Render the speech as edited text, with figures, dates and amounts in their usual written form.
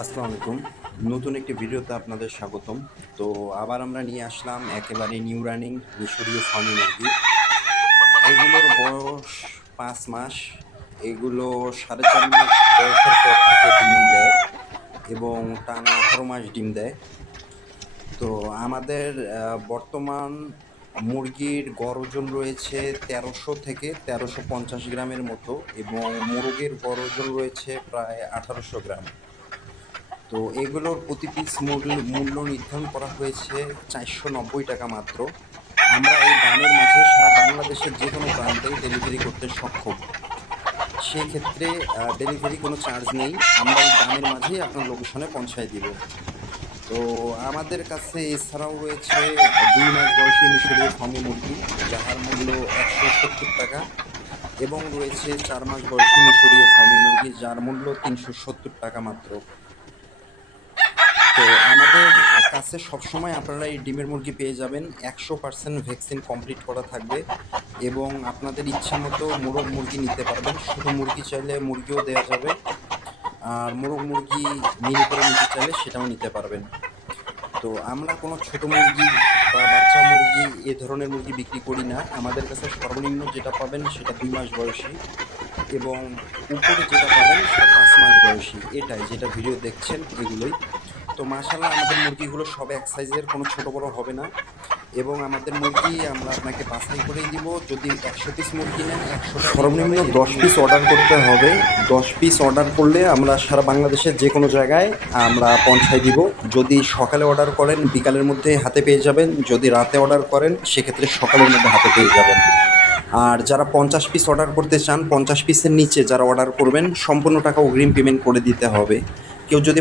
আসসালামু আলাইকুম। নতুন একটি ভিডিওতে আপনাদের স্বাগতম। তো আবার আমরা নিয়ে আসলাম একেবারে নিউ রানিং মিশরীয় ফার্মি মুরগি। এগুলোর বয়স 5 মাস। এগুলো 4.5 মাস বয়সের পর থেকে ডিম দেয় এবং টানা 18 মাস ডিম দেয়। তো আমাদের বর্তমান মুরগির গড় ওজন রয়েছে 1300 থেকে 1350 গ্রামের মতো এবং মোরগের গড় ওজন রয়েছে প্রায় 1800 গ্রাম। তো এগুলোর প্রতি পিস মূল্য নির্ধারণ করা হয়েছে 490 টাকা মাত্র। আমরা এই দামের মাঝে সারা বাংলাদেশের যে কোনো প্রান্তেই ডেলিভারি করতে সক্ষম। সেক্ষেত্রে ডেলিভারি কোনো চার্জ নেই, আমরা এই দামের মাঝেই আপনার লোকেশনে পৌঁছায় দিব। তো আমাদের কাছে এছাড়াও রয়েছে 2 মাস বয়সী মিশরীয় ফার্মি মুরগি, যাহার মূল্য 170 টাকা, এবং রয়েছে 4 মাস বয়সী মিশরীয় ফার্মি মুরগি, যার মূল্য 370 টাকা মাত্র। তো আমাদের কাছে সবসময় আপনারা এই ডিমের মুরগি পেয়ে যাবেন, 100% ভ্যাকসিন কমপ্লিট করা থাকবে এবং আপনাদের ইচ্ছা মতো মোরগ মুরগি নিতে পারবেন। ছোটো মুরগি চাইলে মুরগিও দেওয়া যাবে, আর মোরগ মুরগি মিল করে নিতে চাইলে সেটাও নিতে পারবেন। তো আমরা কোনো ছোটো মুরগি বা বাচ্চা মুরগি এ ধরনের মুরগি বিক্রি করি না। আমাদের কাছে সর্বনিম্ন যেটা পাবেন সেটা 2 মাস বয়সী এবং উপরে যেটা পাবেন সেটা 5 মাস বয়সী। এটাই যেটা ভিডিও দেখছেন এগুলোই। তো মাশাআল্লাহ আমাদের মুরগিগুলো সব এক সাইজের, কোনো ছোট বড় হবে না এবং আমাদের মুরগি আমরা আপনাকে বাছাই করেই দিব। যদি 100 পিস মুরগি নেন 100 সর্বনিম্ন 10 পিস অর্ডার করতে হবে। 10 পিস অর্ডার করলে আমরা সারা বাংলাদেশের যে কোনো জায়গায় আমরা পৌঁছায় দিব। যদি সকালে অর্ডার করেন বিকালের মধ্যে হাতে পেয়ে যাবেন, যদি রাতে অর্ডার করেন সেক্ষেত্রে সকালের মধ্যে হাতে পেয়ে যাবেন। আর যারা 50 পিস অর্ডার করতে চান, 50 পিসের নিচে যারা অর্ডার করবেন সম্পূর্ণ টাকা অগ্রিম পেমেন্ট করে দিতে হবে। কেউ যদি